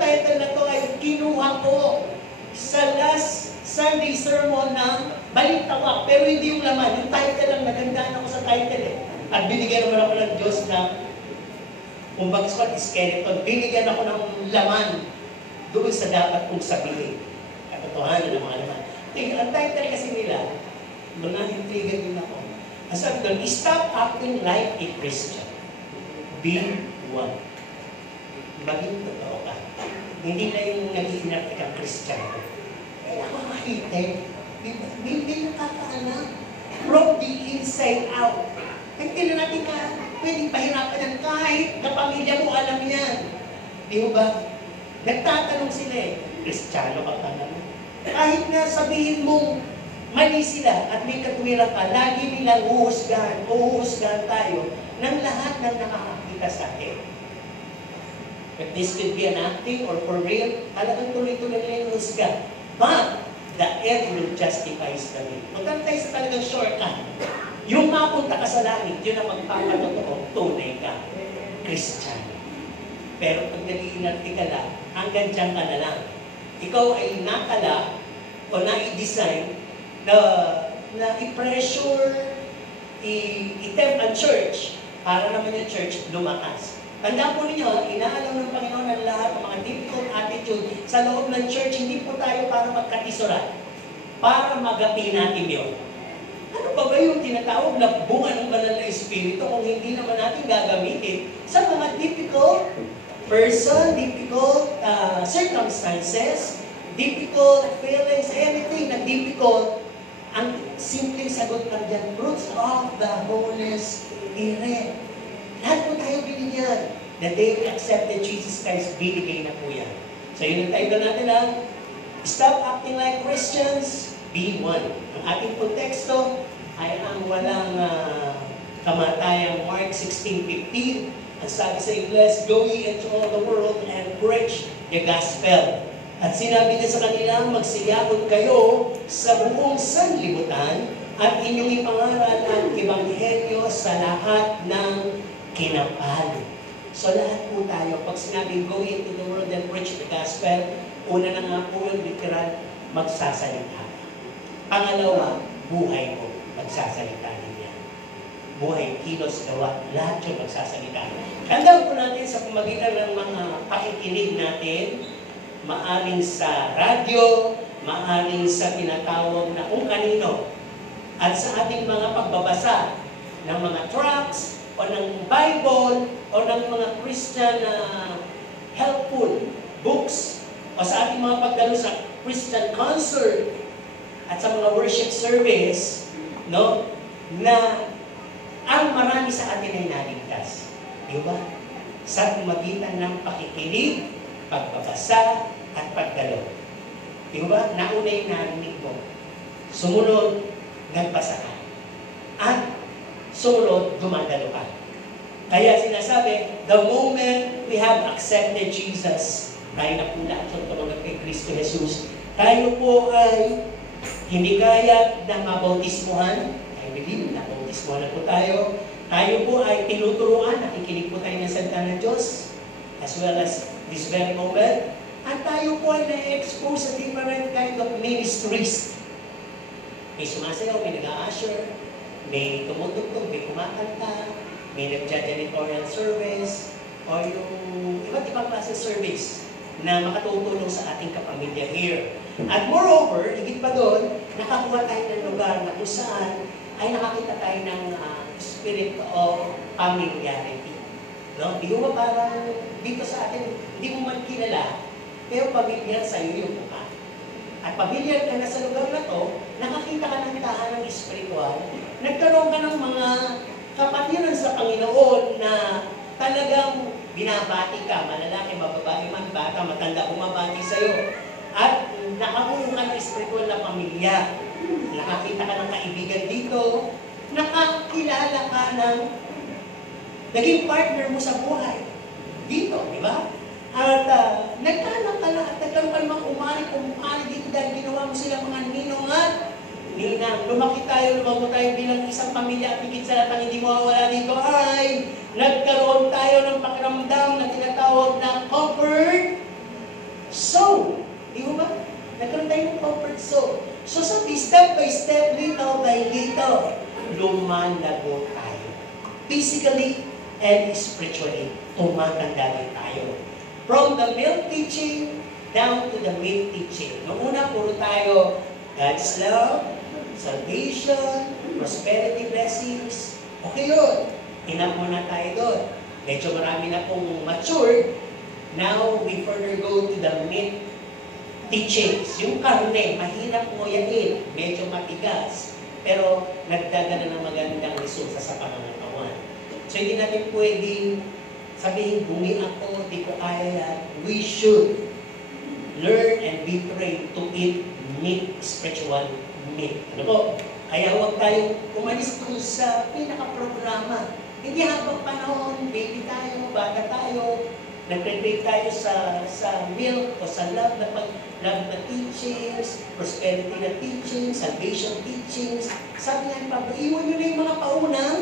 title na to ay kinuha ko sa last Sunday sermon ng Balintawak. Pero hindi yung laman. Yung title lang, nagandaan ako sa title eh. At binigyan naman ako ng Diyos na, kung bagswat skeleton, binigyan ako ng laman doon sa dapat kong sabihin. Katotohanan ng mga laman. Ang title kasi nila, intrigan din ako. Ang sabi doon, stop acting like a Christian. Be one. Maging totoo ka. Hindi na yung nag-iinarte kang Kristiyano. Kaya makakita, hindi nakakaalam. From the inside out. Hindi na natin pwedeng pahirapan yan kahit na pamilya mo alam yan. Di ba? Nagtatanong sila eh, Kristiyano ka pa naman. Kahit na sabihin mo, mali sila at may katwiran ka, lagi nilang uhuhusgahan tayo ng lahat ng nakakakita sa atin. If this could be an acting or for real, talagang tuloy-tuloy na yung husga. But, the end will justify the way. Magkano tayo sa talagang shortcut. Yung mapunta ka sa langit, yun ang magpapatotoo, tunay ka. Kristiyano. Pero pag nag-iinarte ka lang, hanggang dyan ka na lang. Ikaw ay nakala o na-design na i-pressure, i-tempt ang church para naman yung church lumakas. Tandaan po ninyo, inaalam ng Panginoon ng lahat ng mga difficult attitude sa loob ng church, hindi po tayo para magkatisuran, para magapi natin yun. Ano ba yung tinatawag na bunga ng banal na Espiritu kung hindi naman natin gagamitin sa mga difficult person, difficult circumstances, difficult feelings, anything na difficult, ang simpleng sagot lang dyan, fruits of the Holy Spirit. Lahat po tayo binigyan. The day we accepted Jesus Christ, binigay na po yan. So yun ang title natin lang, stop acting like Christians, be one. Ang ating konteksto ay ang walang kamatayang Mark 16:15. Ang sabi sa Ingles, go ye into all the world and preach the gospel. At sinabi niya sa kanila, magsiyakot kayo sa buong sanlibutan at inyong ipangaral ang ebanghelyo sa lahat ng kinapalo. So lahat po tayo, pag sinabing go into the world and preach the gospel, una na nga po yung literal, magsasalita. Pangalawa, buhay mo, magsasalita niya. Buhay, kilos, gawa, lahat yung magsasalita. Tandaan po natin sa pamagitan ng mga pakikinig natin, maaring sa radyo, maaring sa tinatawag na kung kanino, at sa ating mga pagbabasa ng mga tracts, o ng Bible, o ng mga Christian helpful books, o sa ating mga pagdalo sa Christian concert, at sa mga worship service, no, na ang marami sa atin ay naligtas. Di ba? Sa pamagitan ng pakikinig, pagbabasa, at pagdalo. Di ba? Nauna yung narinig mo. Sumunod, nagbasa ka. At sumunod, dumadalo ka. Kaya sinasabi, the moment we have accepted Jesus, tayo na po lahat ng tumanggap kay Kristo Jesus, tayo po ay hindi kaya na mabautismuhan. I believe na bautismuhan na po tayo. Tayo po ay tinuturuan, nakikinig po tayo ng salita ng Diyos, as well as this very moment. At tayo po ay na-expose sa different kind of ministries. May sumasayaw, may nag-a-usher, may tumutugtog, may kumakanta, may nag-janitorial service, o yung iba't ibang klase service na makatutulong sa ating kapamilya here. At moreover, higit pa doon, nakakuha tayo ng lugar na kung saan ay nakakita tayo ng spirit of familiarity. No? Di ba parang dito sa atin, hindi mo man kilala, pero pamilyar sa iyo yung mukha. At pamilyar ka na sa lugar na to, nakakita ka ng tahanang espiritual, nagkaroon ka ng mga kapatiran sa Panginoon na talagang binabati ka, malalaki, mababae man, bata, matanda, bumabati sa iyo. At nakabuo ka ng espiritual na pamilya. Nakakita ka ng kaibigan dito, nakakilala ka ng naging partner mo sa buhay. Dito, di ba? At nagkanak ka na at nagkaroon ka namang umari dito dahil ginawa mo sila mga ninong at ninang. Lumaki tayo, lumago tayo bilang isang pamilya at higit sa lahat ang hindi mawawala dito ay nagkaroon tayo ng pakiramdam na tinatawag na comfort puso. So step by step, little by little, lumalago tayo. Physically and spiritually, tumatanda din tayo. From the milk teaching down to the meat teaching. Noong una, puro tayo God's love, salvation, prosperity blessings. Okay yun. Enough muna tayo doon. Medyo marami na pong matured. Now, we further go to the meat teachings. Yung karne, mahirap nguyain. Medyo matigas. Pero nagdadala ng magandang resulta sa pangangatawan. So, hindi natin pwedeng sabihin, bumi ako, di ko kaya. We should learn and be trained to eat meat, spiritual meat. Ano po? Kaya huwag tayong umalis kung sa pinaka-programa. Hindi habang panahon, baby tayo, bata tayo, nagre-rate tayo sa milk o sa love na teachings, prosperity na teachings, salvation teachings. Sabi nga pa, iwan nyo na yung mga paunang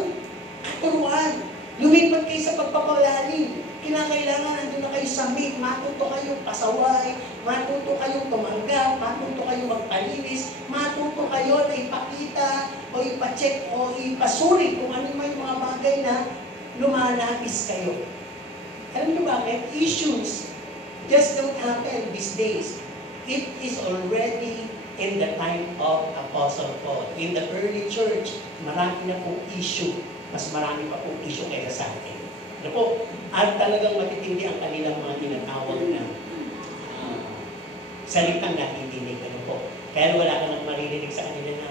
katuruan. Lumipat kayo sa pagpapalalim. Kinakailangan nandun na kayo sa meat, matuto kayong pasaway, matuto kayong tumanggap, matuto kayong magpalinis, matuto kayo na ipakita o ipacheck o ipasuri kung ano may mga bagay na lumalapis kayo. Alam niyo bakit? Issues just don't happen these days. It is already in the time of Apostle Paul. In the early church, marami na pong issue. Mas marami pa pong issue kaya sa atin. Ano po? At talagang matitindi ang kanilang mga tinatawag na salitang natitindig. Ano po? Kaya wala ka nang maririnig sa kanila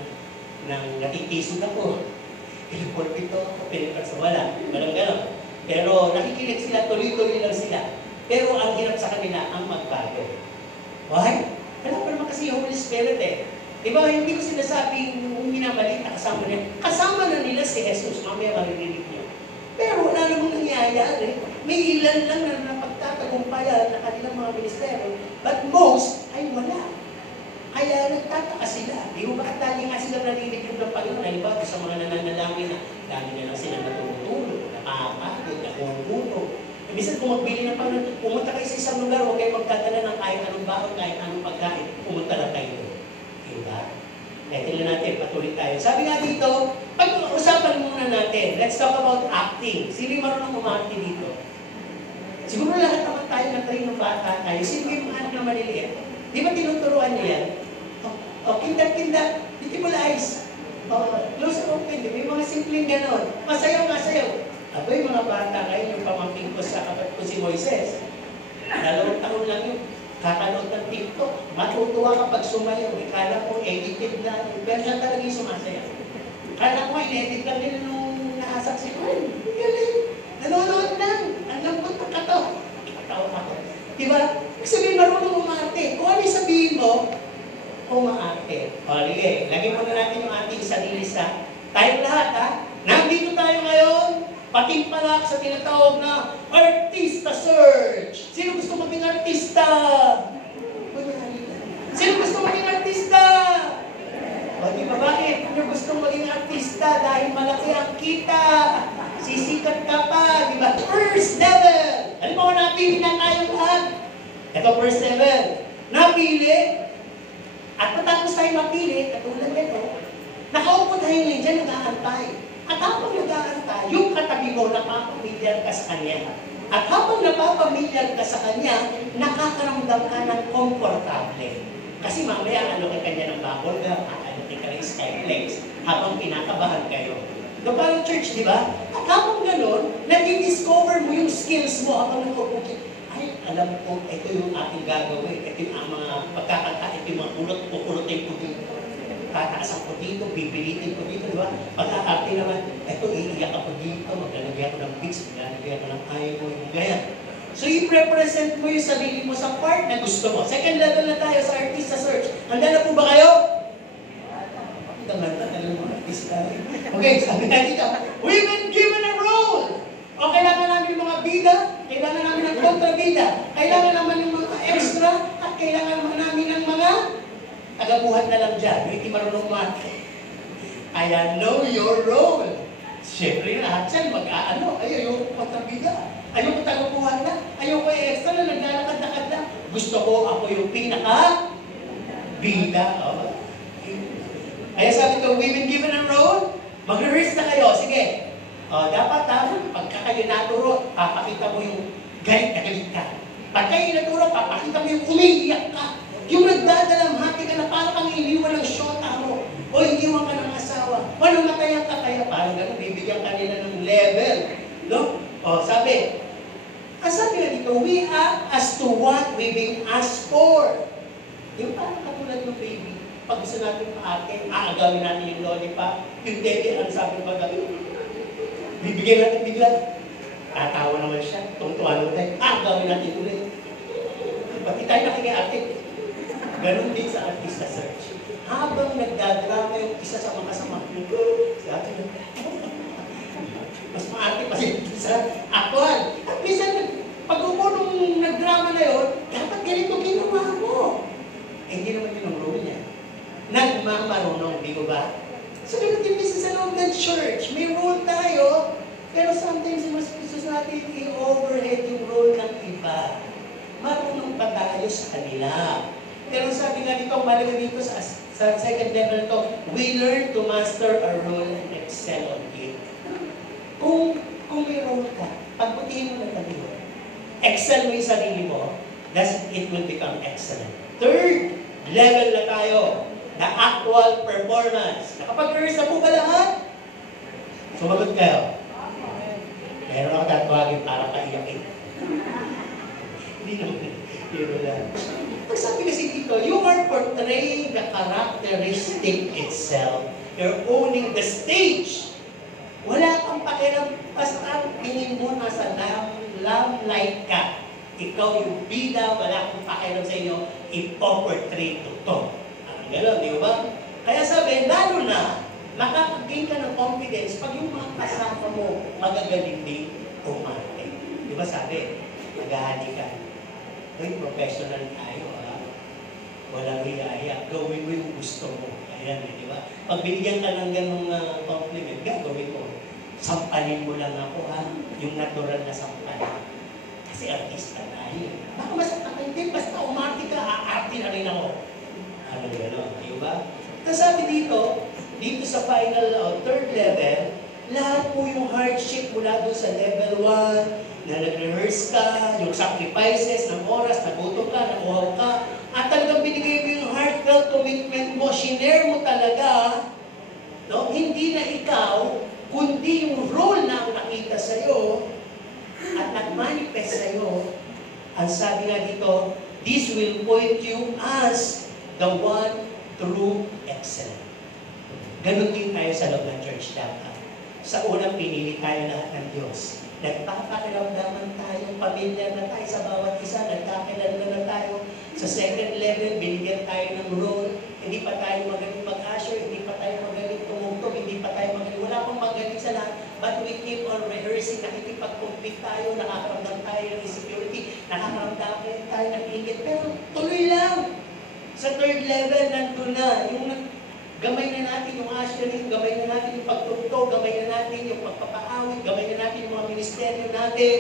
ng natitisod ako. Pinapulpito ako, pinapulpito. Walang gano'n. Pero nakikinig sila, tuloy-tuloy lang sila. Pero ang hirap sa kanila ang magbago. Why? Wala pa naman kasi yung Holy Spirit eh. Diba, hindi ko sinasabing kung minamalita kasama niya. Kasama na nila si Jesus, mamaya maririnig niyo. Pero wala namang nangyayari. May ilan lang na napagtatagumpayan na kanilang mga ministeryo, but most ay wala. Kaya nagtataka sila. Di ba at lagi nga sila narinig ng Panginoon? Halimbawa sa mga nananalangin na dami na lang sila natutulog, nakakapagod, nakungulog. Ibig kung magbili ng Panginoon, pumunta kayo sa isang lugar, huwag kayo magdadala ng kahit anong baon, kahit anong pagkain, pumunta lang kayo. Diba? Kaya tingnan natin, patuloy tayo. Sabi nga dito, pag-usapan muna natin, let's talk about acting. Sino yung marunong umacting dito? Siguro lahat naman tayo nag-train ng bata tayo. Sino yung anak na maliliit? Di ba tinuturuan niyo yan? Kindat, beautiful eyes. Close open, may mga simpleng ganon. Masayaw. Aba yung mga bata kayo, yung pamangking ko sa kapatid ko si Moises. 2 taon lang yun. Kakanood ng TikTok. Matutuwa kapag sumayaw. Kala ko edited lang. Pero siya talaga yung sumasayaw. Kala ko in-edit lang din nung naasak si Juan. Galing. Nanonood lang. Ang lambot ng katawa. Katawa ako. Diba? Sabihin marunong umarte. Kung ano sabihin mo, umaarte. O, sige. Lagyan muna natin yung ating sarili sa tayo lahat, ha? Nandito tayo ngayon. Patimpalak sa tinatawag na Artista Search. Sino gusto maging artista? Sino gusto maging artista? O, di ba bakit? Sino gusto maging artista? Dahil malaki ang kita. Sisikat ka pa, di ba? First level. Alam mo, napili na tayo lahat. Ito, first level. Napili. At matapos tayo mapili, katulad nito, nakaupo tayo ngayon dyan, nag-aantay. At habang nag-aantay, yung katabi mo, napapamilyar ka sa kanya. At habang napapamilyar ka sa kanya, nakakaramdam ka ng komportable. Kasi mamaya, ano kay kanya ng bubble gum, ano kay ka ng Skyflex, habang pinakabahan kayo. No, parang church, di ba? At habang gano'n, nag-discover mo yung skills mo habang nag-upo. Ay, alam ko, ito yung aking gagawin. Ito yung mga pagkakanta, ito yung mga pupulutin ko dito. Tataasan ko dito, bibilitin ko dito, di ba? Pagkakarte naman, ito, iiyak ako dito, maglalagay ako ng bits, maglalagay ako ng ayaw mo, ganyan. So, i-represent mo yung sarili mo sa part na gusto mo. Second level na tayo sa Artista Search. Handa na po ba kayo? Ganda talaga mga artista. Okay, sabi na dito, we've been given a role. O, kailangan namin yung mga bida, kailangan namin ng kontrabida, kailangan naman yung mga extra, at kailangan namin ng mga tagabuhat na lang dyan. Hindi marunong mati. Kaya know your role. Siyempre lahat yan, mag-aano. Ay, ayaw ko kontrabida. Ayaw ko tagabuhat na. Ayaw ko extra na naglalakad-lakad na. Gusto ko ako yung pinaka-bida. Kaya sabi ko, we've been given a role, mag-rehearse na kayo, sige. Dapat pagka kayo naturo, papakita mo yung galit na galit ka. Pag kayo naturo, papakita mo yung umiiyak ka. Yung nagdadalamhati ka na parang kang iniwan ng syota mo. O iniwan ka ng asawa. O namatayan ka kaya. Parang gano'n, bibigyan ka nila ng level. No? Sabi nga dito, we act as to what we've been asked for. Yung parang katulad ng baby. Pag gusto natin paate, aagawin natin yung lollipop. Yung dede, ang sabi ng paggabi, bibigyan natin bigla. Tatawa naman siya. Tungtuwa naman tayo. Aagawin natin ulit. Pati tayo nakikiate. Ganon din sa artista search. Habang nagdadrama yung isa sa mga kasama, si ate na, mas maarte pa sa aktual. At minsan, pag nung nagdrama na yun, dapat ganito ginawa mo. Hindi naman yun ang role niya. Nagmamarunong, di ko ba? So, ganun din sa loob ng church. May role tayo, pero sometimes mas gusto natin i-overhead yung role ng iba. Marunong pa tayo sa kanila. Pero sabi nga dito, malaga dito sa second level na to, we learn to master our role and excel on it. Kung may role ka, pagbutihin mo na tabi mo. Excel mo yung sarili mo, it will become excellent. Third level na tayo, the actual performance. Nakapag-rehearse na po ba lahat? Sumagot kayo. Meron ako tatawagin para kaiyakin. Hindi naman. Yun lang. Pag sabi kasi dito, you are portraying the characteristic itself. You're owning the stage. Wala kang pakiram, basta tingin mo nasa lamplight ka. Ikaw yung bida, wala kang pakiram sa inyo, ipoportray to. Gano'n, di ba? Kaya sabi, lalo na, makakagain ka ng confidence pag yung mga kasama mo magagaling din umarte. Di ba sabi, maghahali ka. Uy, professional tayo, ha? Walang hiyaya. Gawin mo yung gusto mo. Ayan, di ba? Pag binigyan ka ng ganong compliment, gawin mo. Sampalin mo lang ako, ha? Yung natural na sampalin. Kasi artista tayo. Baka masakta ka, hindi. Basta umarte ka, aarte na rin ako. Ano gano'n, di ba? Tapos sabi dito sa final third level, lahat po yung hardship mula doon sa level 1, na nag-rehearse ka, yung sacrifices ng oras, nagutom ka, nakuhaw ka, at talagang binigay mo yung heartfelt commitment mo, shinare mo talaga, no? Hindi na ikaw, kundi yung role na ang nakita sa'yo, at nag-manifest sa'yo. Ang sabi nga dito, this will point you as the one true excellent. Ganun din tayo sa loob ng church dapat. Sa unang pinili tayo lahat ng Diyos. Nagpapakiramdaman tayo, pamilya na tayo sa bawat isa, nagkakilala na tayo. Sa second level, binigyan tayo ng role. Hindi pa tayo magaling mag-usher, hindi pa tayo magaling tumugtog, hindi pa tayo magaling. Wala pang magaling sa lahat. But we keep on rehearsing, nakikipag-compete tayo, nakakaramdam tayo ng insecurity, nakakaramdam tayo ng ingit. Pero tuloy lang. Sa third level, nandun na. Yung gamay na natin yung ushering, gamay na natin yung pagtugtog, gamay na natin yung pagpapaawit, gamay na natin yung mga ministeryo natin,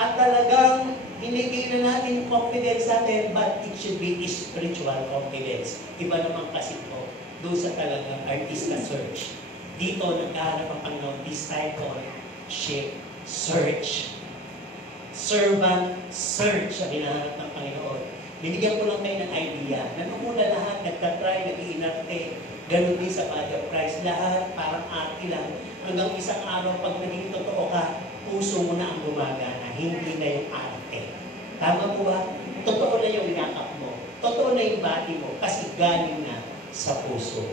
at talagang binigay na natin yung confidence natin, but it should be spiritual confidence. Iba naman kasi po, doon sa talagang artista search. Dito nagkahanap ang Panginoon, discipleship search. Servant search ang hinahanap ng Panginoon. Binigyan ko lang kayo ng idea. Nanumuna lahat, nagtatry, nag-iinarte. Ganun din sa body of Christ. Lahat parang arte lang. Hanggang isang araw, pag naging totoo ka, puso mo na ang gumagana. Hindi na yung arte. Tama po ba? Totoo na yung yakap mo. Totoo na yung body mo. Kasi galing na sa puso.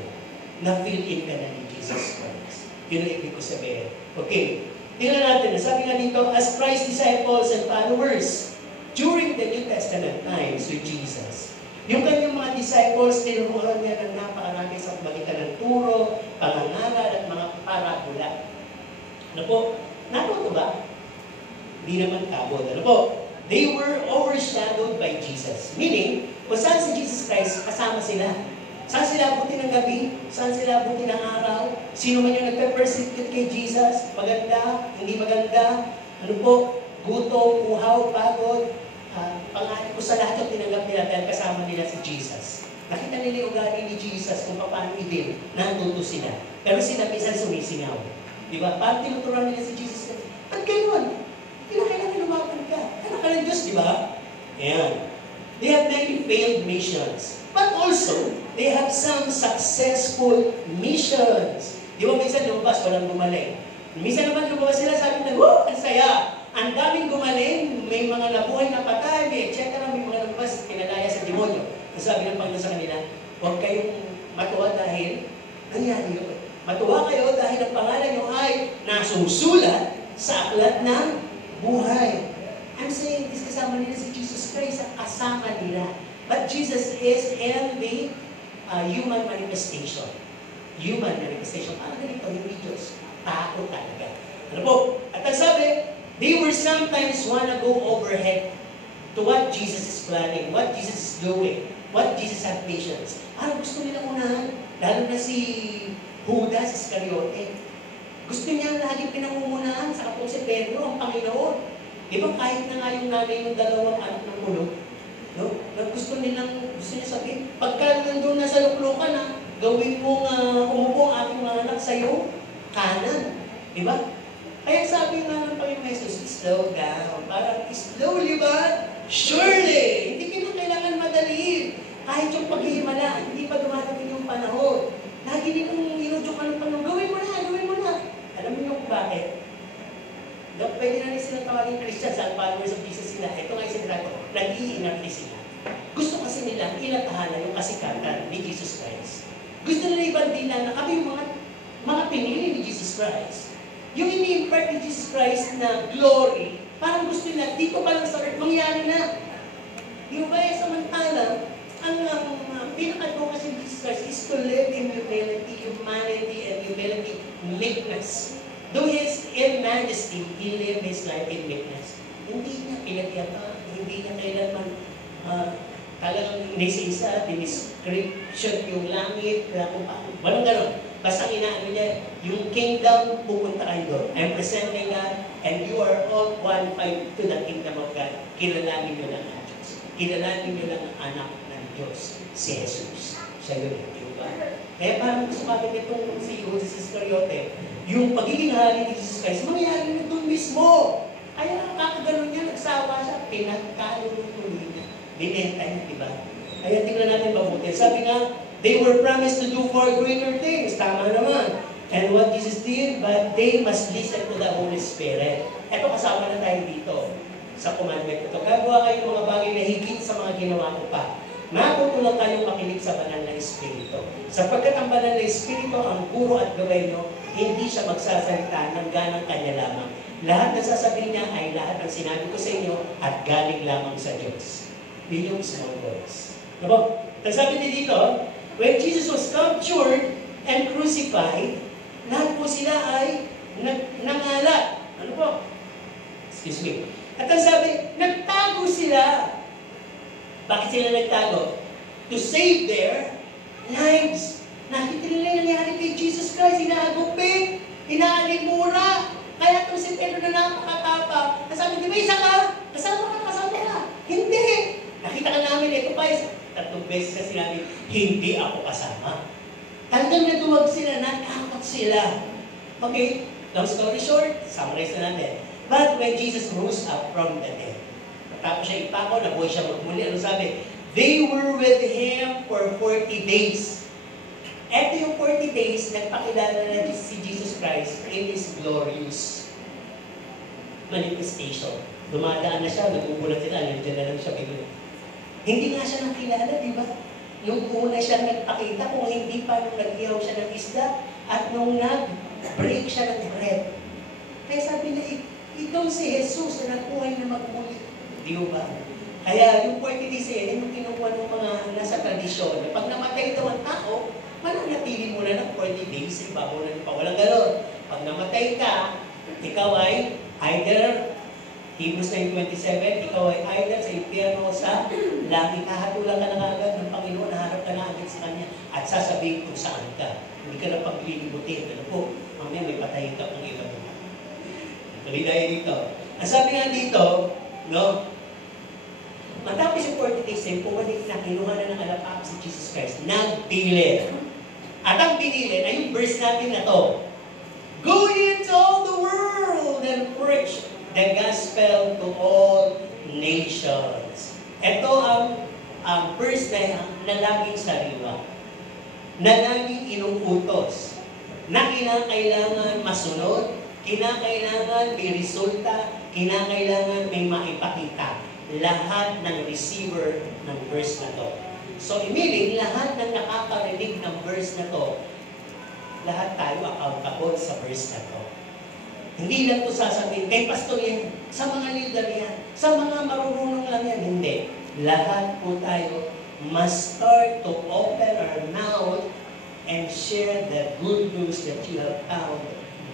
Na-fill in ka na ni Jesus Christ. Yun ang ibig ko sabihin. Okay. Tingnan natin. Sabi nga dito, as Christ's disciples and followers, during the New Testament times with Jesus, yung kanyang mga disciples, tinuruan niya ng napakarami sa magitan ng turo, pangangaral, at mga parabola. Ano po? Natuto ba? Hindi naman kabod. Ano po? They were overshadowed by Jesus. Meaning, kung saan si Jesus Christ, kasama sila. Saan sila abutin ng gabi? Saan sila abutin ng araw? Sino man yung nagpe-persecute kay Jesus? Maganda? Hindi maganda? Ano po? Gutom, uhaw, pagod, pangalit ko sa lahat yung tinanggap nila dahil kasama nila si Jesus. Nakita nila yung ugali ni Jesus kung paano i-deal. Natuto sila. Pero sila minsan sumisingaw. Di ba? Parang tinuturuan nila si Jesus. Ba't gano'n? Kailangan lumaban ka. Anak ka ng Diyos, di ba? Ayan. They have many failed missions. But also, they have some successful missions. Di ba minsan lumabas, walang gumaling. Minsan naman lumabas sila, sabi na, woo, ang saya. Ang daming gumaling, may mga nabuhay na patay, may etc. May mga lumabas, pinalaya sa demonyo. Ang sabi ng Panginoon sa kanila, huwag kayong matuwa dahil nangyari yun. Matuwa kayo dahil ang pangalan nyo ay nasusulat sa aklat ng buhay. I'm saying, this kasama nila si Jesus Christ, kasama nila. But Jesus is in the human manifestation. Human manifestation. Parang ganito, hindi Diyos. Tao talaga. Ano po? At ang sabi, they were sometimes wanna go overhead to what Jesus is planning, what Jesus is doing, what Jesus had patience. Gusto nila unahan, lalo na si Judas Iscariote. Gusto niya lagi pinangungunahan sa kapong si Pedro, ang Panginoon. Di ba kahit na nga yung nanay ng dalawang anak ng mulog, no? Gusto niya sabihin, pagka nandun na sa luklukan, gawin mong umupo ang aking mga anak sa iyo, kanan. Di ba? Kaya sabi nga ng Panginoon Jesus, slow down. Parang slowly but surely. Hindi kailangan madaliin. Kahit yung paghihimala, hindi pa dumadating yung panahon. Lagi din kung inudyok ng panahon, gawin mo na, gawin mo na. Alam niyo kung bakit? Pwede na rin sila tawagin Christians at followers of Jesus sila. Ito nga yung sinasabi ko, nag-iingat sila. Gusto kasi nila ilatahala yung kasikatan ni Jesus Christ. Gusto nila ibandila na kami yung mga pinili ni Jesus Christ. Yung ini-impart ni Jesus Christ na glory, parang gusto nila, dito pa lang sa earth, mangyari na. Yung kaya samantala, ang pinaka-focus ni Jesus Christ is to live in humility, humanity, and humility, meekness. Though He is in majesty, He lived His life in meekness. Hindi niya pinagyapa, hindi niya kailanman talagang inisisa, diniscription yung langit, kung paano. Walang ganon. Basta inaano niya, yung kingdom, pupunta kayo doon. I'm presenting God, and you are all qualified to the kingdom of God. Kilalanin niyo lang ang Diyos. Kilalanin niyo lang ang anak ng Diyos, si Jesus. Siya yun, diba? Kaya parang gusto kami nitong si Judas Iscariote, yung pagiging hari ni Jesus Christ, mangyayari na doon mismo. Kaya kakaganon niya, nagsawa siya, pinagkalutuloy niya. Binenta niya, diba? Kaya tingnan natin mabuti. Sabi nga, they were promised to do far greater things. Tama naman. And what Jesus did, but they must listen to the Holy Spirit. Ito kasama na tayo dito sa commandment ito. Gagawa kayo ng mga bagay na higit sa mga ginawa ko pa. Matutulong tayong makinig sa banal na Espiritu. Sapagkat ang banal na Espiritu, ang guro at gawin nyo, hindi siya magsasalita ng ganang kanya lamang. Lahat na sasabihin niya ay lahat ng sinabi ko sa inyo at galing lamang sa Diyos. Yun yung small voice. Diba? Sabi niya dito, when Jesus was captured and crucified, lahat po sila ay nangalat. Ano po? Excuse me. At ang sabi, nagtago sila. Bakit sila nagtago? To save their lives. Nakita nila yung nangyari kay Jesus Christ. Inaagupit, inaalimura. Kaya itong si Pedro na napakatapa. Nasabi, di ba isa ka? Kasama ka. Hindi. Nakita ka namin, ito pa isa. 3 beses na sinabi, hindi ako kasama. Talagang natuwag sila, natakot sila. Okay, long story short, summarize na natin. But when Jesus rose up from the dead, tapos siya ipako, nabuhay siya magmuli, ano sabi? They were with Him for 40 days. Ito yung 40 days, nagpakilala na si Jesus Christ in His glorious manifestation. Dumadaan na siya, nagugulat sila, nandiyan na lang siya bigla. Hindi nga siya nakilala, di ba? Nung una siya nagpakita, kung hindi pa nung nag-ihaw siya ng isda, at nung nag-break siya ng bread. Kaya sabi niya, ikaw si Jesus na nakuhay na magmuli. Di ba? Kaya yung 40 days yung kinukuha ng mga nasa tradisyon. Pag namatay daw ang tao, mananatili mo na ng 40 days, bago na pa. Walang gano'n. Pag namatay ka, ikaw ay either Hebrews 9:27, ikaw ay either sa impyerno o sa langit. Hahatulan ka na agad ng Panginoon, naharap ka na agad sa Kanya, at sasabihin kung saan ka. Hindi ka na paglilibutin. Ano po? Mamaya may patayin ka kung iba mo. Tuloy tayo dito. Ang sabi nga dito, no? Matapos yung 40 days, pumalik na, kinuha na ng alapap si Jesus Christ. Nagpili. At ang pinili ay yung verse natin na to. Go into all the world and preach the gospel to all nations. Ito ang verse na laging sariwa, na laging inuutos, na kinakailangan masunod, kinakailangan may resulta, kinakailangan may maipakita. Lahat ng receiver ng verse na to. So, meaning, lahat ng nakakarinig ng verse na to, lahat tayo accountable sa verse na to. Hindi lang ito sasabihin, kay pastor yan, sa mga leader yan, sa mga marunong lang yan. Hindi. Lahat po tayo must start to open our mouth and share the good news that you have found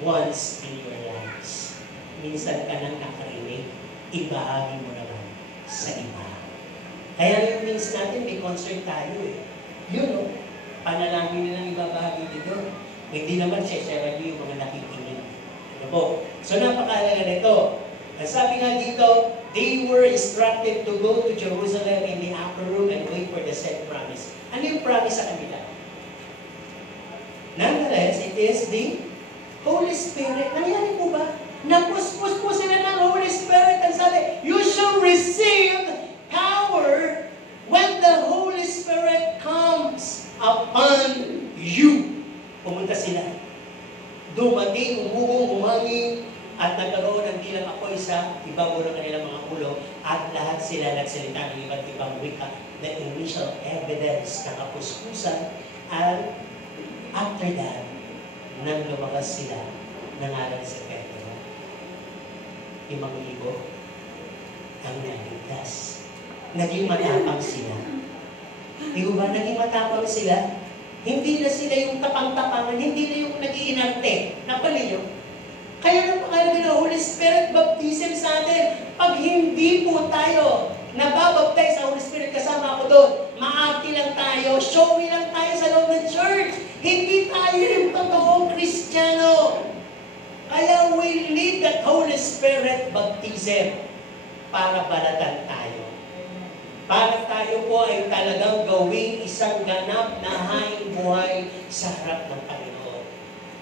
once in your lives. Minsan ka nang nakarinig, ibahagi mo naman sa iba. Kaya yung means natin, may concern tayo eh. Yun o, panalangin nilang ibabahagi dito. Hindi naman share yung mga nakikinig. Ano po? So napakalaga nito. Ang sabi nga dito, they were instructed to go to Jerusalem in the upper room and wait for the said promise. Ano yung promise sa kanila? Nonetheless, it is the Holy Spirit. Nangyari po ba? Napuspos po sila ng Holy Spirit. Ang sabi, you shall receive power when the Holy Spirit comes upon you. Pumunta sila. Dumating, umugong, umangin, at nagkaroon ng dilang apoy sa ibabaw ng kanilang mga ulo, at lahat sila nagsalita ng iba't ibang wika, the initial evidence na kapuspusan, at after that, nang lumakas sila, nangalan si Pedro. 5,000 ang naligtas. Naging matapang sila. Di ba? Naging matapang sila. Hindi na sila yung tapang-tapangan, hindi na yung nag-iinarte. Napali nyo? Kaya napakalaga ng Holy Spirit baptism sa atin. Pag hindi po tayo nababaptize sa Holy Spirit, kasama ako doon, maakti lang tayo, showy lang tayo sa loob ng church. Hindi tayo yung totoong Kristiyano. Kaya we need that Holy Spirit baptism para balatan tayo. Para tayo po ay talagang gawing isang ganap na haing buhay sa harap ng Panginoon.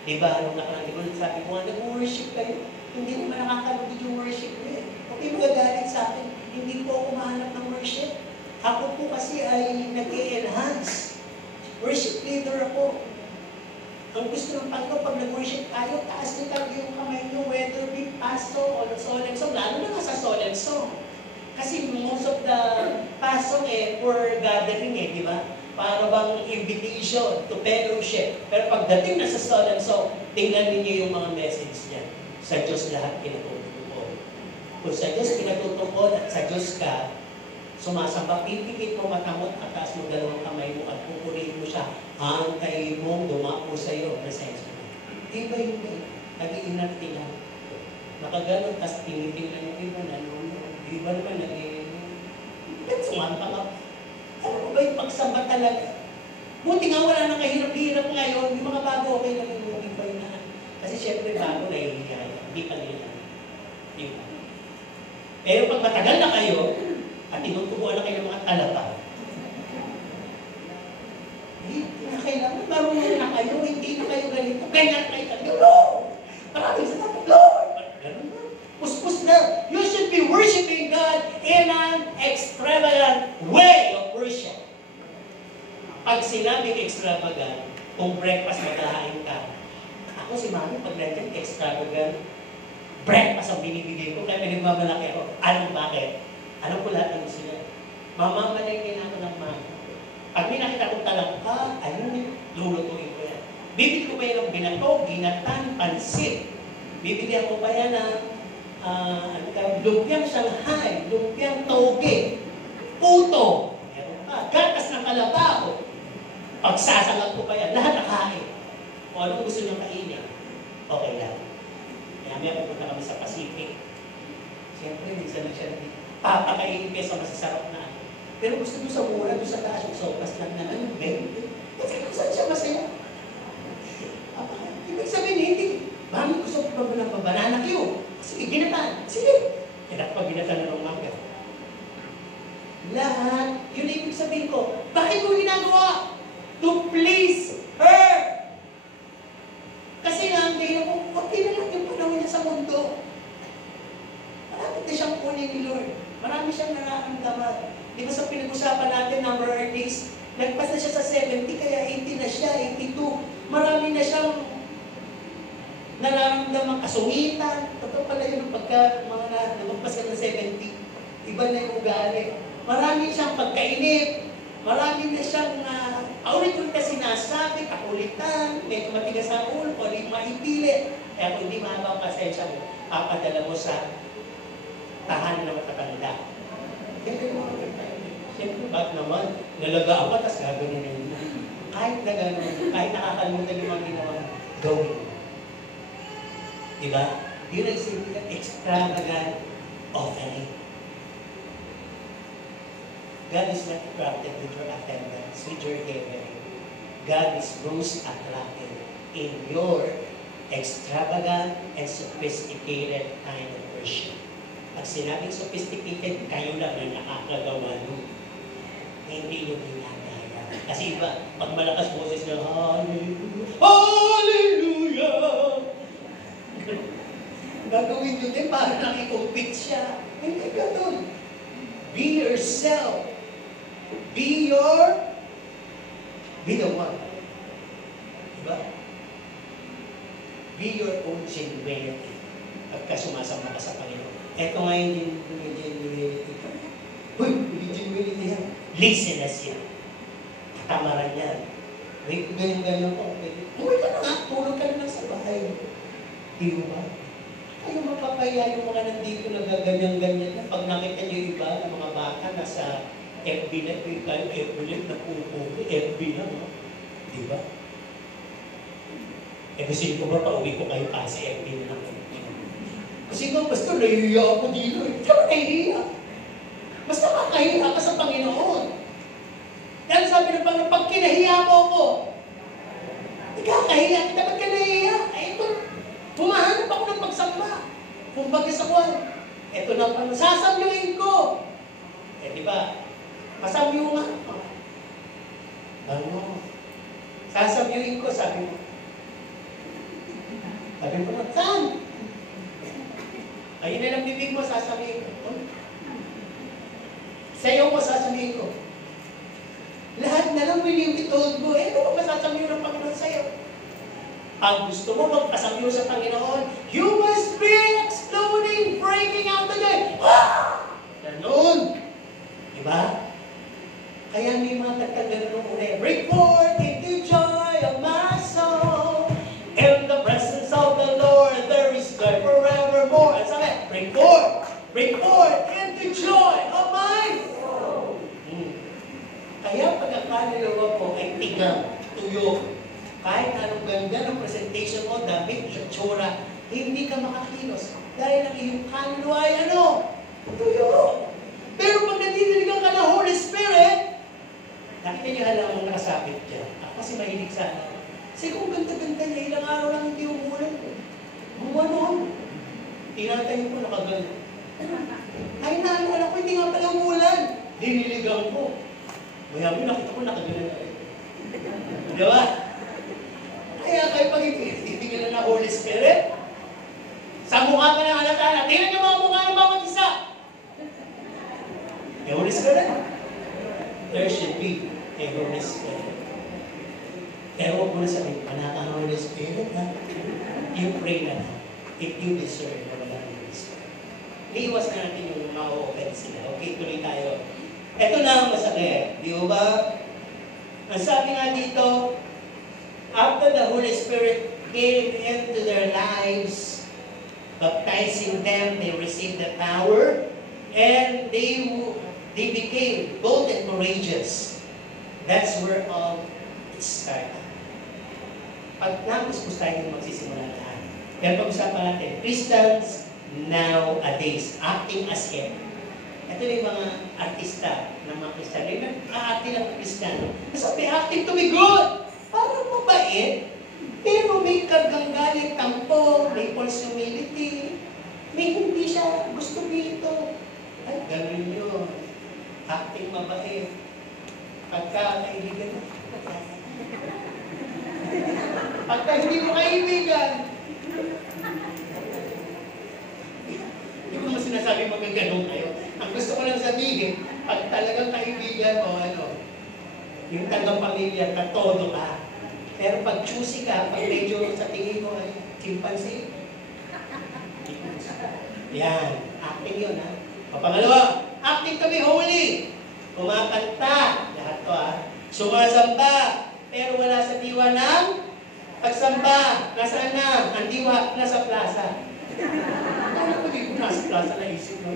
Diba? Nung nakarang sabi ko nga, nag-worship kayo. Hindi naman nakakalugod yung worship niyo. Okay, magagalit sa akin. Hindi po ako mahanap ng worship. Ako po kasi ay nag-e-enhance. Worship leader ako. Ang gusto ng Panginoon, pag nag-worship tayo, taas niyo talaga yung kamay niyo, whether be paso o solemn song, lalo na nga sa solemn song. Kasi most of the pasong for gathering di ba? Para bang invitation to fellowship. Pero pagdating na sa solemn song, tingnan niyo yung mga message niya. Sa Diyos lahat pinatutupon. Kung sa Diyos pinatutupon at sa Diyos ka, sumasamba, pipikit mo matamot at taas mo dalawang kamay mo at pupurihin mo siya. Hangtay mong dumapo sa iyo, presensya mo. Iba yung nag-iinarte lang. Nakaganon, tapos tinitingnan yung iba, nalunod. Iba naman, ba't sumanta ka? Ano ba yung pagsamba talaga? Buti nga wala nang kahirap-hirap ngayon, yung mga bago, okay lang yung iba yun na. Kasi syempre bago na hindi pa nila. Diba? Pero pag matagal na kayo, at tinutubuan na kayo ng mga talapa, hindi na kailangan, marunong na kayo, hindi na kayo ganito, ganyan kayo talaga, Lord! Maraming salamat, Lord! Ganun na. Puspos na. You should be worshiping God in an extravagant way of worship. Pag sinabing extravagant, kung breakfast maghahain ka, ako si Mami, pag nandiyan extravagant, breakfast ang binibigay ko, kaya nagmamalaki ako. Alam bakit? Alam ko lahat ng gusto niya. Mamamalagyan ako ng mama. Pag may nakita kong talangka, ayun, lulutuin ko yan. Bibili ko pa yan ng binato, ginatan, pansit. Bibili ako pa yan ng lumpiang Shanghai, lumpiang toge, puto, gatas ng kalabaw. Pagsasangat ko pa yan, lahat nakain. O anong gusto niyong kainin? Okay lang. Kaya may pupunta kami sa Pacific. Siyempre, minsan lang siya papakainin kayo sa masasarap na. Pero gusto mo sa mura, doon sa taas, yung sopas lang na ano, kasi kung saan siya masaya. Ibig sabihin, hindi. Mami, gusto ko ba ng banana cue? Sige, ginatan. Sige. Kaya pag ginatan na ng mangga. to please her. Kasi nga, ang dahilan ko, okay na lang yung panahon niya sa mundo. Marami na siyang kunin ni Lord. Marami siyang nararamdaman. Di ba sa pinag-usapan natin, number of days, nagpas na siya sa 70, kaya 80 na siya, 82. Marami na siyang nararamdaman kasungitan. Totoo pala yun, pagka mga nagpas ka ng 70, iba na yung ugali. Marami siyang pagkainip. Marami na siyang ulit-ulit na sinasabi, kakulitan, may matigas ang ulo, o di maipilit. Kaya kung hindi mahaba ang pasensya mo, papadala mo sa tahanan na matatanda. Kaya yung mga pagkainip. Siyempre, bakit naman? Nalaga ako, tapos gagawin yun. Kahit na gano'n, kahit nakakalimutan yung mga ginawa, gawin mo. Diba? Yun ang simple, extravagant offering. God is not attracted with your attendance, with your giving. God is most attracted in your extravagant and sophisticated kind of worship. Pag sinabing sophisticated, kayo lang na nakakagawa nun. Hindi nyo ginagaya. Kasi iba, pag malakas boses na, Hallelujah! Hallelujah! Gagawin nyo din para nakikupit siya. Hindi ganun. Be yourself. Be the one. Diba? Be your own genuinity. Pagka sumasama ka sa Panginoon. Ito nga yung genuinity. Uy, yung genuinity yan. Laziness yan. Katamaran yan. Wait, ganyan po. Uy, ka na nga. Tulog ka na lang sa bahay. Di ba? Kayo mapapaya yung mga nandito na gaganyan-ganyan na. Pag nakita niyo yung iba, ng mga bata na sa FB na, kayo FB na, napupupo, FB na, no? Di ba? Gusto ko ba pauwi ko kayo kasi FB na lang. Kasi nga, basta nahihiya ako dito. Hindi ka ba nahihiya? Basta makahiya ka sa Panginoon. Dahil sabi ng Panginoon, pag kinahiya mo ako, ikakahiya kita, ba't ka nahihiya? Ay, ito, pumahanap ako ng pagsamba. Kung bagay sa kwan, ito na pa, sasamyuin ko. Di ba? Masamyungan ko. Ano? Sasamyuin ko, sabi mo. Sabi mo, saan? Ayun na lang bibig mo, sasamyuin ko. Sayo mo, sasamyuin ko. Lahat na lang will you be told mo, ano ba masasamyo ng Panginoon sa'yo? Ang gusto mo magpasamyo sa Panginoon, you must be exploding, breaking out again. Ah! Ganun. Diba? Kaya may mga tagtagal nung uli. Break forth into joy of my soul. In the presence of the Lord, there is joy forevermore. At sabi, break forth into joy of my soul. Kaya pag ang kaluluwa mo ay tigang, tuyo, kahit anong ganda ng presentation mo, damit, itsura, hindi ka makakilos. Dahil ang iyong kaluluwa ay ano? Tuyo. Pero pag nandidiligan ka ng Holy Spirit, nakita niyo alam mong nakasabit dyan. Ako kasi mahilig sana. Kasi kung ganda-ganda niya, ilang araw lang hindi umulan. Gumanon. Tinatayo ko nakagano. Ay, naalala ko, hindi nga pala umulan. Diniligan ko. Mayami, nakita ko nakagano na rin. Diba? Kaya kayo pag itigil na Holy Spirit, sa mukha ka ng alatala, tingnan niyo mga mukha ng bawat isa. The Holy Spirit, there should be a Holy Spirit. Pero huwag mo na sabihin, anak ang Holy Spirit, ha? You pray na, if you deserve na wala ang Holy Spirit. Iiwas na natin yung ma-open sila. Okay, tuloy tayo. Ito na ang masakit. Di ba? Ang sabi nga dito, after the Holy Spirit came into their lives, baptizing them, they received the power, and they became bold and courageous. That's where it started. Pag naguspos tayo yung magsisimula lahat. Pero pag-usapan natin, Christians nowadays, acting as if. Ito yung mga artista ng mga Kristiyano. Yung nag-a-acting ng Kristiyano. Sabi, acting to be good. Parang mabait. Pero may kargang galit, tampo, may false humility. May hindi siya gusto dito. Ay, gano'n yun. Acting mabait. Pagka kaibigan mo, Pagka hindi mo kaibigan, hindi ko mo sinasabi magaganon kayo. Ang gusto ko lang sabihin, pag talagang kaibigan o yung tagang pamilya, katodo ka. Pero pag choosy ka, pag medyo sa tingin mo ay chimpanzee, yan, acting yun ha. O pangalawa, acting kami holy. Kumakanta, lahat to ha. Sumasamba, pero wala sa diwa ng pagsamba. Nasaan na? Ang diwa, nasa plaza. Alam ko, di ko nasa plaza na isip mo.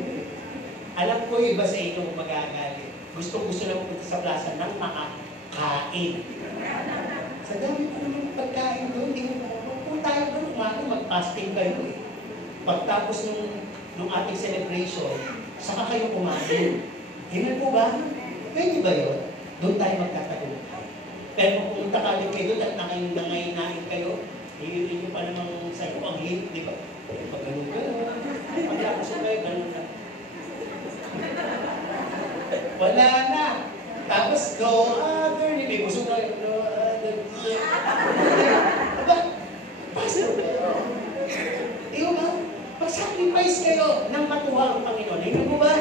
Alam ko, iba sa ito magagalit. Gusto lang punta sa plaza ng makakain. Sa dami ko naman pagkain doon, hindi mo kung tayo doon, mag-fasting kayo eh. Pagtapos nung ating celebration, saka kayo kumain. Hindi po ba? Pwede ba yun? Doon tayo magkatagumpay. Pero kung pumunta kayo doon at nangayin kayo, hindi nyo pa namang sa'yo ang hit, di ba? Pag ganun. Pagtapos kayo, ganun na. Wala na. Tapos, no other, may busog na yun, no other. Aba, pastor kayo. Iyo ba? Mag-sacrifice kayo ng matuwa ang Panginoon. Hindi mo ba?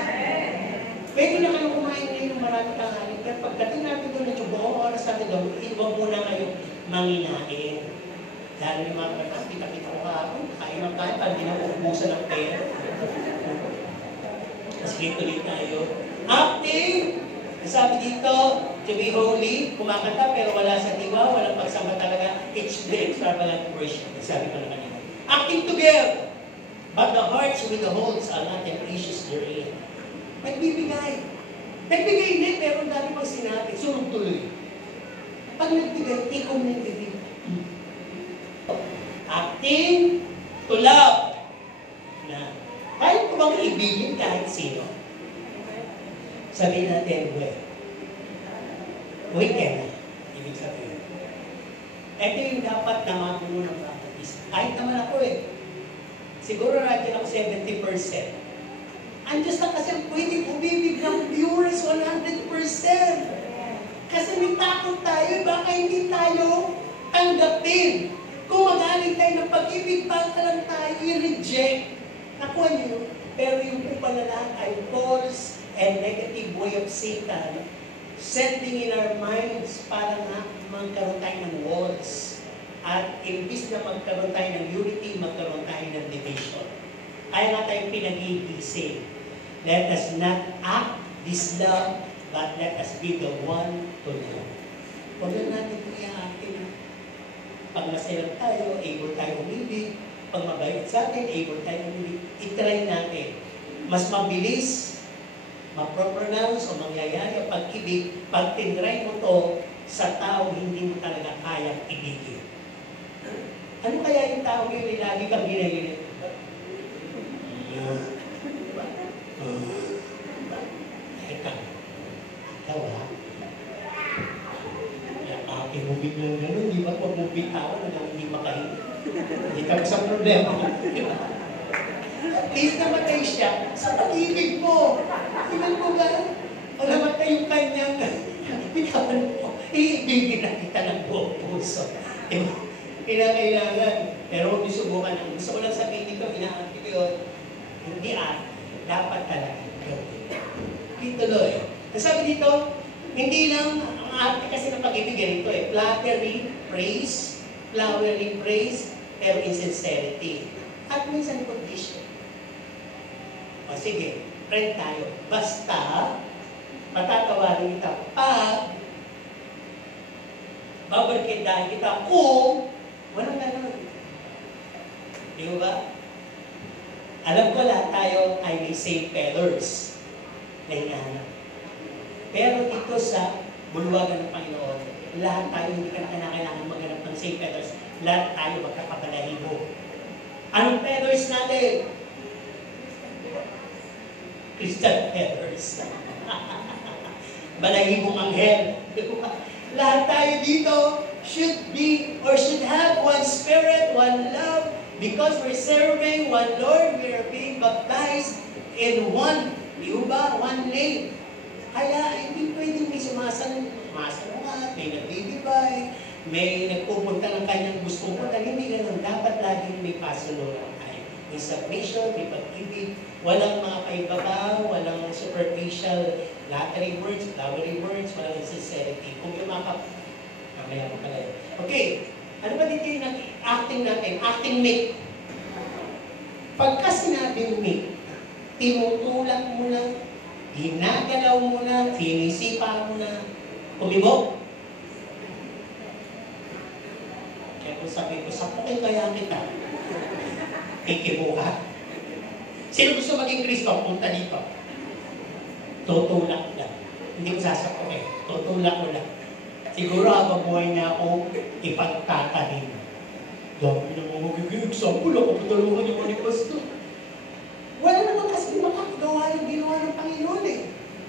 Pwede na kayo kumain ngayon ng maraming tanghali. Pero pagdating natin doon na buong oras natin doon, iwag muna kayo manginain. Lalo yung mga kapatid, kita-kita ko kahapon, kain ng kain, pag di na uubusan ng pera. Sige, tuloy tayo. Acting! Sabi dito, to be holy, kumakanta pero wala sa diwa, walang pagsamba talaga, it's the extravagant worship. Sabi ko na kanina. Acting together, but the hearts with the holds are not precious therein. Nagbibigay. Nagbigay hindi, pero ang dami pang sinabi, sunod tuloy. Pag nagbigay, ikaw na nagbibigay. Acting to love. Na, kahit ko bang ibigin kahit sino? Sabihin natin, weekend na. Ibig sabihin. Ito yung dapat na magulo ng practice. Kahit naman ako siguro natin ako 70%. Ang Diyos na kasi ang pwede umibig ng viewers 100%. Kasi may takot tayo, baka hindi tayo tanggapin. Kung magaling tayo ng pag-ibig, baka lang tayo i-reject. Nakuha niyo, pero yung pupalalaan ay false and negative way of Satan sending in our minds para nga magkaroon tayo ng walls. At imbis na magkaroon tayo ng unity, magkaroon tayo ng division. Kaya nga tayong pinag-iisip. Let us not act this love, but let us be the one to love. Huwag lang natin kung i-actin. Pag masaya tayo, able tayo umibig. Pag mabayot sa atin, able tayo umibig. I-try natin. Mas mabilis, mapropronounce o mangyayari ang pag-ibig pag tinry mo to sa tao hindi mo talaga kayang ibigin. Ano kaya yung tao yun lagi kang ginaginit? Teka, ikaw ha? Aking mubig lang gano'n, di ba? Pag mubig tao na hindi makahingi. Hindi ka sa problema. At least namatay siya sa pag-ibig mo. Tingnan mo ba? O namatay yung kanyang binawan mo. Iibigin na kita ng buong puso. Kailangan. Pero huwag niyo subukan. Ang gusto ko lang sabihin dito, inaanti ko yun. Hindi dapat talaga. Tuloy. Sabi dito, hindi lang ang arte kasi ng pag-ibig ganito flattery, praise, flowery praise, pero insincerity. At minsan condition. O sige, friend tayo. Basta, patatawarin kita pag babarkidahin kita kung walang gano'n. Di ba? Alam ko lahat tayo ay may same feathers na hinahanap. Pero dito sa bulwagan ng Panginoon, lahat tayo hindi ka na kailangan maghanap ng same feathers. Lahat tayo magkakapalahibo. Anong feathers natin? Christian feathers. Balahibong anghel. Lahat tayo dito should be or should have one spirit, one love, because we're serving one Lord, we are being baptized in one, di ba? One name. Kaya hindi pwedeng may sumasalungat, may nagbibigay, may nagpupunta ng kanyang gustong punta. Hindi ganun. Dapat laging may pasunod tayo. May submission, may pag-ibig, walang mga paibaba, walang superficial flattery words, flowery words, walang insincerity. Kung yumakap, mamaya mo pala yun. Okay, ano ba dito yung acting natin? Acting mate. Pagka sinabing mate, tinutulak mo na, ginagalaw mo na, sinisipa mo na, umibok. Kaya kung sabi ko, sapukin kaya kita. Kikibo ka. Sino gusto maging Kristo? Punta dito. Tutulak lang. Hindi ko sasapukin. Tutulak ko lang. Siguro habang buhay niya ako, ipagtatanim. Dami na mga magiging example. Ako patulungan niyo ni Pastor. Wala naman kasi makakagawa yung ginawa ng Panginoon eh.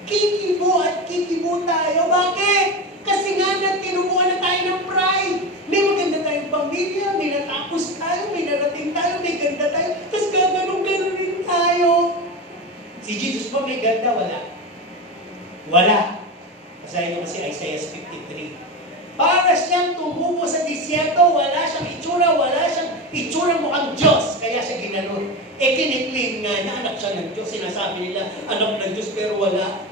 Kikibo at kikibo tayo. Bakit? Kasi nga tinubuan na tayo ng pride. May maganda tayong pamilya, may natapos tayo, may narating tayo, may ganda tayo. Tapos gaganong-ganon rin tayo. Si Jesus ba may ganda? Wala. Wala. Basahin naman si Isaiah 53. Para siyang tumubo sa disyerto, wala siyang itsura, wala siyang itsura mukhang Diyos. Kaya siya ginanon. Kiniklaim nga na anak siya ng Diyos. Sinasabi nila, anak ng Diyos, pero wala.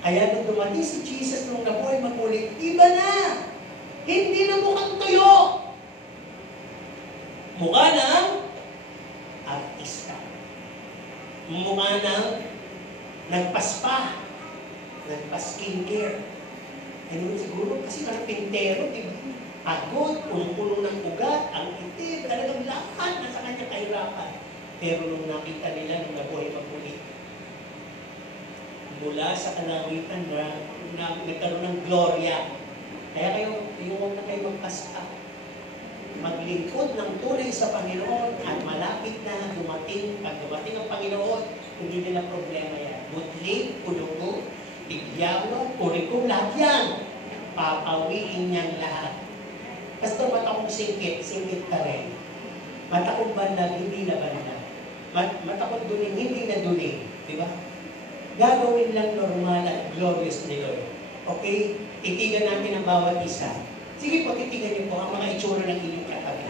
Kaya nung dumating si Jesus nung nabuhay magulit, iba na. Hindi na mukhang tuyo. Mukha ng artista. Mukha ng nagpaspa. Nagpa-skincare. Ano siguro? Kasi pintero, diba? Pagod, punong-puno ng ugat, ang itim, talagang lahat na sa kanya kahirapan. Pero nung nakita nila nung nabuhay magulit, mula sa kalawitan na nagkaroon ng gloria. Kaya kayo, huwag na kayo magpaspa. Maglingkod ng tunay sa Panginoon at malapit na dumating. Pag dumating ang Panginoon, hindi nila problema yan. Mutling, pulugo, bigyawa, puriko, lahat yan. Papawiin niyang lahat. Basta mata kong singkit ka rin. Mata kong bandag, hindi na bandag. Mata kong duling, hindi na duling. Di ba? Gagawin lang normal at glorious ni Lord. Okay? Titigan natin ang bawat isa. Sige po, titigan niyo po ang mga itsura ng inyong katabi.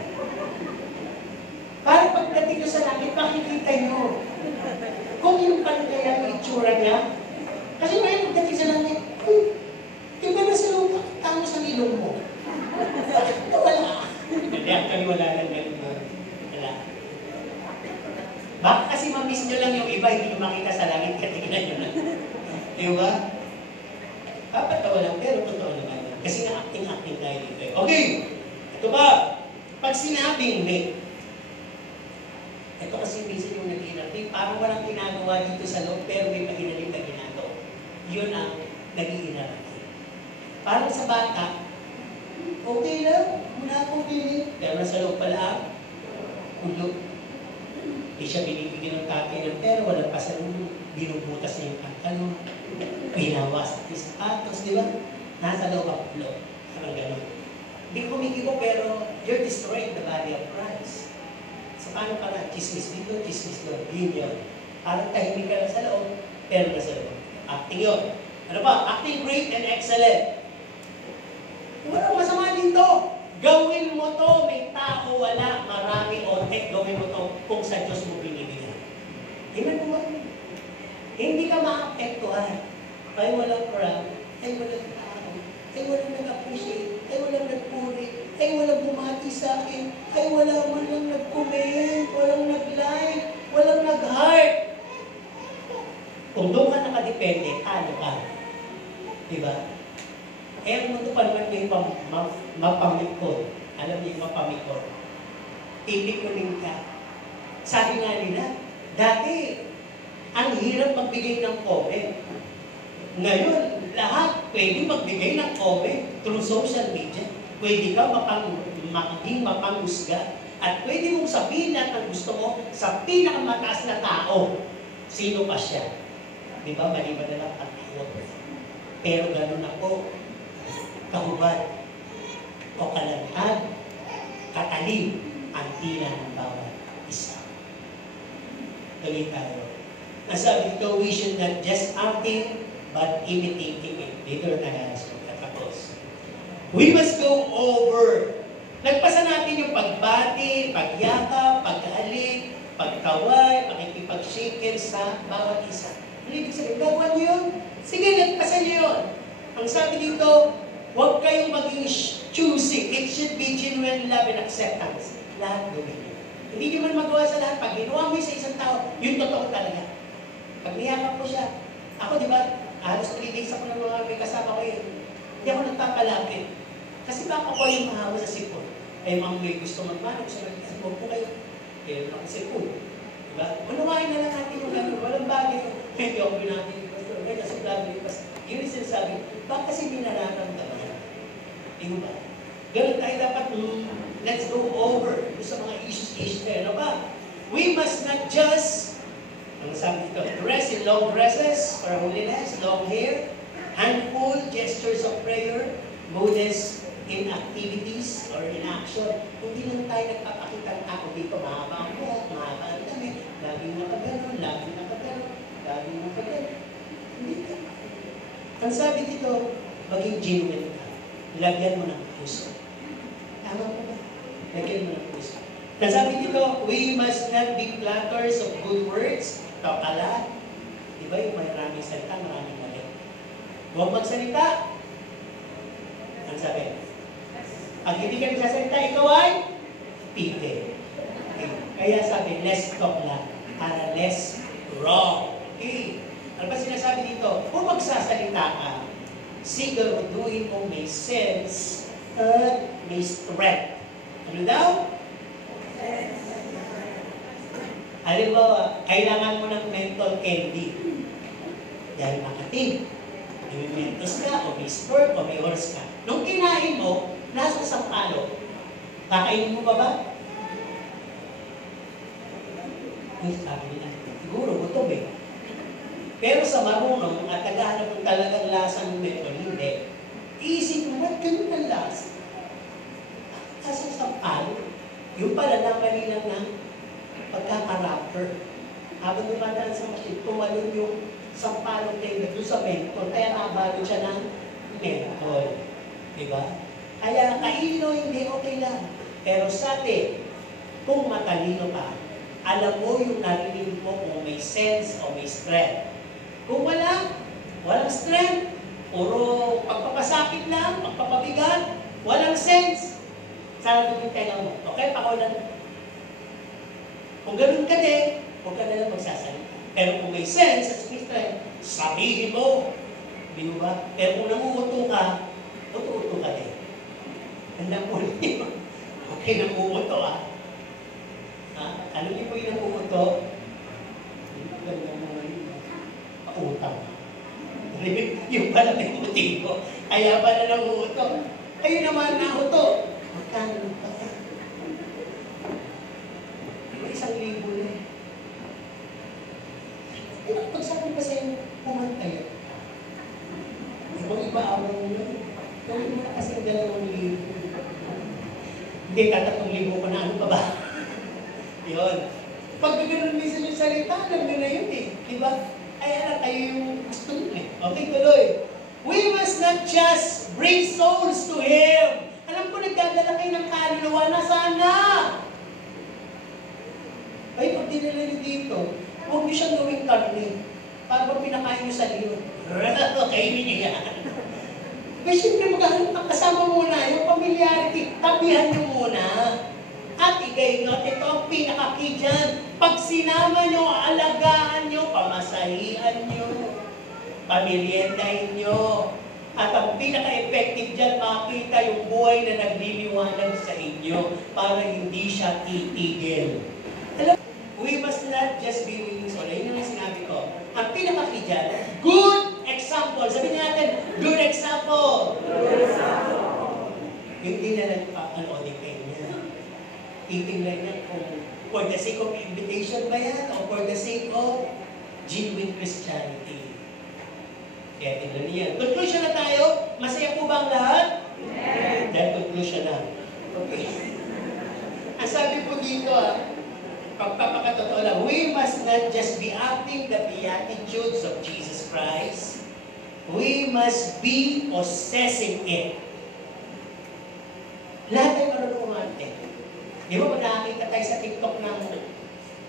Para pagdating ko sa langit, makikita niyo. Kung yung kaya ang itsura niya, kasi may pagdating sa langit, iba na sa lupa, tama sa ilong mo. Bakit ito wala? Hindi, actually wala lang ganun mo. Wala. Baka kasi mamiss nyo lang yung iba, hindi nyo makita sa langit, katingnan nyo lang. Di ba? Kapatawa lang, pero totoo naman. Kasi nga acting-acting tayo dito. Okay, ito ba? Pag sinabing mate, ito kasi minsan yung nag-inarting, parang walang ginagawa dito sa loob, pero may pag-inalim na ginagawa. Yun ang nag-iinarting. Parang sa bata, okay lang, muna akong pilit. Pero nasa loob pala, ulo. Hindi siya binibigyan ng tatay ng pera, walang pasalunod. Binubutas niya yung pantalon. Pinawas at sapatos, di ba? Nasa loob ang ulo. Parang gano'n. Hindi kumikibo, pero you're destroying the body of Christ. So paano ka na? Chismis dito, chismis doon. Yun yun. Parang tahimik ka lang sa loob, pero nasa loob. Acting yun. Ano ba? Acting great and excellent. Walang masama dito. Gawin mo to, may tao, wala, marami, o gawin mo to kung sa Diyos mo binibigyan. Amen mo ba? Hindi ka ma-apektuhan. Ay walang proud, ay walang tao, ay walang nag-appreciate, ay walang nagpuri, ay walang bumati sa akin, ay walang nag-comment, walang nag-like, walang nag-heart. Kung doon ka nakadepende, ano ka? Diba? Eh, kung ito pa naman may mapamikod. Alam niyo yung mapamikod. Pipikunin ka. Sabi nga nila, dati, ang hirap magbigay ng comment. Ngayon, lahat pwede magbigay ng comment through social media. Pwede ka maging mapanghusga. At pwede mong sabihin lahat ang gusto mo sa pinakamataas na tao. Sino pa siya? Di ba? Maliban na lang ang tao. Pero ganun ako. Kahubad o kalantad, katalim ang tila ng bawat isa. Tuloy tayo. Nasabi dito, we should not just acting, but imitating it. Dito na guys, katapos. We must go over over. Nagpasa natin yung pagbati, pagyakap, paghalik, pagkaway, pakikipag-shaken sa bawat isa. Ano ibig sabihin? Gagawa niyo yun? Sige, nagpasa niyo yun. Ang sabi dito, huwag kayong maging choosy. It should be genuine love and acceptance. Lahat gawin niyo. Hindi niyo man magawa sa lahat. Pag ginawa mo sa isang tao, yun totoo talaga. Pag niyakap ko siya, ako di ba, halos 3 days ako ng mga may kasama ko yun. Hindi ako nagpapalapit. Kasi baka ko yung mahawa sa sipon. Ay mga may gusto magmano, gusto mag-isipon po kayo. Kaya lang sipon. Diba? Unawain na lang natin yung gano'n. Walang bagay. Hindi ako natin yung pastor. May nasublado yung pastor. Yun yung sinasabi, baka kasi may nararamdaman. Di ba? Ganun tayo dapat, let's go over sa mga issues na ano ba? We must not just, ang sabi dito, dress in long dresses for holiness, long hair, handful gestures of prayer, modest in activities or in action. Hindi lang tayo nagpapakita ng ako dito, mahaba ang buhok, mahaba ang damit, laging nakaganon, laging nakaganon, laging nakaganon. Hindi ka. Ang sabi dito, maging genuine ka. Lagyan mo ng puso. Tama po ba? Lagyan mo ng puso. Ang sabi dito, we must not be platters of good words, talk a lot. Diba yung maraming salita, maraming mali. Huwag magsalita. Ang sabi, pag hindi ka nagsasalita, ikaw ay pipil. Okay. Kaya sabi, less talk lang, para less wrong. Okay. Ano ba sinasabi dito? Kung magsasalita ka, siguraduhin mo may sense at may strength. Ano daw? Halimbawa, kailangan mo ng mental candy. Dahil makating. May mentos ka, o may sport, o may horse ka. Nung kinain mo, nasa sampalo. Kakainin mo ba? Ay, sabi nila, siguro gutom eh. Pero sa marunong at naghahanap ng talagang lasang mental, hindi. Iisip mo, ba't ganun ang lasa? Nasa sampalo. Yung pala namali lang ng pagkaka-rapper. Habang dumadaan sa machine, tumalon yung sampalong tayo doon sa menthol, kaya nabalot siya ng menthol. Diba? Kaya kaino, hindi okay lang. Pero sa atin, kung matalino ka, alam mo yung narinig mo kung may sense o may strength. Kung walang strength, puro pagpapasakit lang, pagpapabigat, walang sense. Sana doon yung tenga mo. Okay, pakulan. Kung ganun ka din, huwag ka na lang magsasalita. Pero kung may sense at may strength, sabihin mo. Di ba? Pero kung nanguuto ka, uto-uto ka din. Handa mo rin yun. Okay, nanguuto ah. Ha? Ano niyo po yung nanguuto? Ganda mo ngayon. Pautang. Yung pala may motibo. Kaya pala nanguuto. Kayo naman nauto. Magkano ng pata? 1,000 na eh. Pag sabi pa sa'yo, pumantayo. Ibang iba-awang mo yun. Gawin mo na kasi 2,000. Hindi, 3,000 ko na ano pa ba? Yun. Pag gano'n minsan yung salita, alam nyo na yun eh. Diba? Ay, alam, kayo yung gusto nyo eh. Okay, tuloy. We must not just bring souls to Him. Alam ko, nagdadala kayo ng kaluluwa na sana. Ay, pag dinala nyo dito, huwag nyo siyang gawing karne. Para ba pinakain nyo sa liyo? Kainin nyo yan. Kaya siyempre maghanap ng kasama muna, yung familiarity, tabihan nyo muna. At igay nyo, ito ang pinaka-key dyan. Pag sinama nyo, alagaan nyo, pamasahihan nyo, pamilyendahin nyo. At ang pinaka-effective dyan, makita yung buhay na nagliliwanag sa inyo para hindi siya titigil. Alam, we must not just be willing. Sorry, yun yung sinabi ko. Ang pinaka-key dyan, good example. Sabihin natin, good example. Good example. Hindi na nagpapanoodin kayo niya. Titingnan niya kung for the sake of invitation ba yan o for the sake of genuine Christianity. Kaya tingnan niya. Conclusion na tayo. Masaya po ba ang lahat? Yes. Dahil conclusion na. Okay. Ang sabi po dito pagpapakatotoo lang, we must not just be acting the beatitudes of Jesus Christ. We must be possessing it. natin. Di ba pag nakakita tayo sa TikTok ng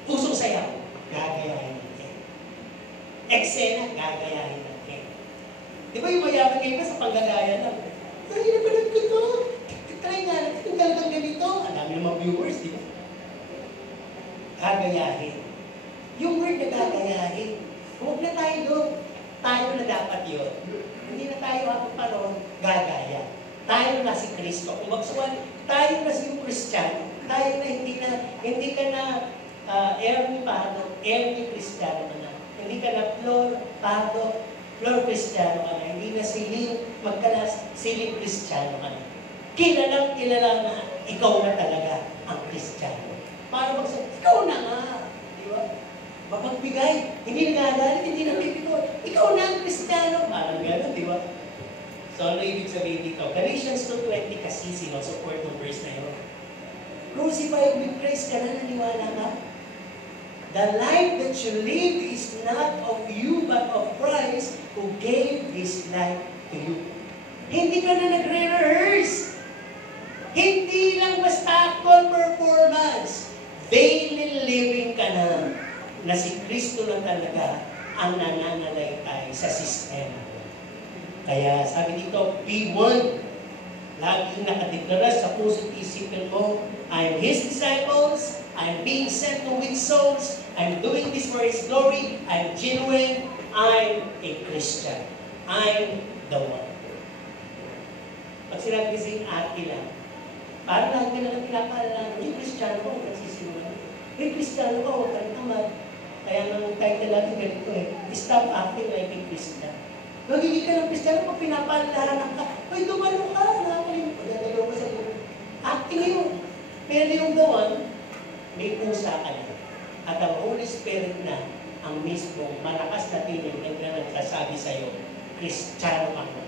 pusong sayaw, gagayahin natin. Eksena, gagayahin natin. Di ba yung mayaman ngayon sa panggagaya lang? Ay, napanood ko to. Try nga natin yung talagang ganito. Ang dami ng mga viewers, di ba? Gagayahin. Yung word na gagayahin, huwag na tayo doon. Tayo na dapat yun. Hindi na tayo ako pa noon gagaya. Tayo na si Kristo. Kung magsuwan, tayo na si Kristiyano. Tayo na hindi ka na Ernie Pardo, Ernie Kristiyano ka na. Hindi ka na Flor Pardo, Flor Kristiyano ka na. Hindi na siling magkalas, siling Kristiyano ka na. Kilala na ikaw na talaga ang Kristiyano. Para magsabi, ikaw na nga. Di ba? Mapagbigay, hindi nagagalit, hindi napipikot. Ikaw na ang Kristiyano. Parang gano'n, di ba? So, ano ibig sabihin dito? Galatians 2:20 kasi sinusupport ng verse na yun. Crucified with Christ ka na, naniwala ka? The life that you live is not of you, but of Christ who gave His life to you. Hindi ka na nagre-rehearse. Hindi lang basta actual performance. Daily living ka na si Kristo lang talaga ang nananalaytay sa sistema. Kaya sabi dito, be one. Laging nakadeklara sa puso't isipin mo, I'm His disciples, I'm being sent to win souls, I'm doing this for His glory, I'm genuine, I'm a Christian. I'm the one. Pag sinabi kasing ate lang, parang lahat ka nalang pinapaalala, yung Kristiyano ko, nagsisimula. Yung Kristiyano ko, huwag kang tamad. Kaya nang title natin ganito stop acting like a Christian. Magiging ka ng Kristiyano pag pinapaalala ka, ay dumalo ka, nakakalimut. Pagdadalaw ka sa buhay. Acting yun. Pero yung the one, may pusa ka na. At ang Holy Spirit na ang mismo malakas na tinig na nagsasabi sa'yo, Kristiyano ka na.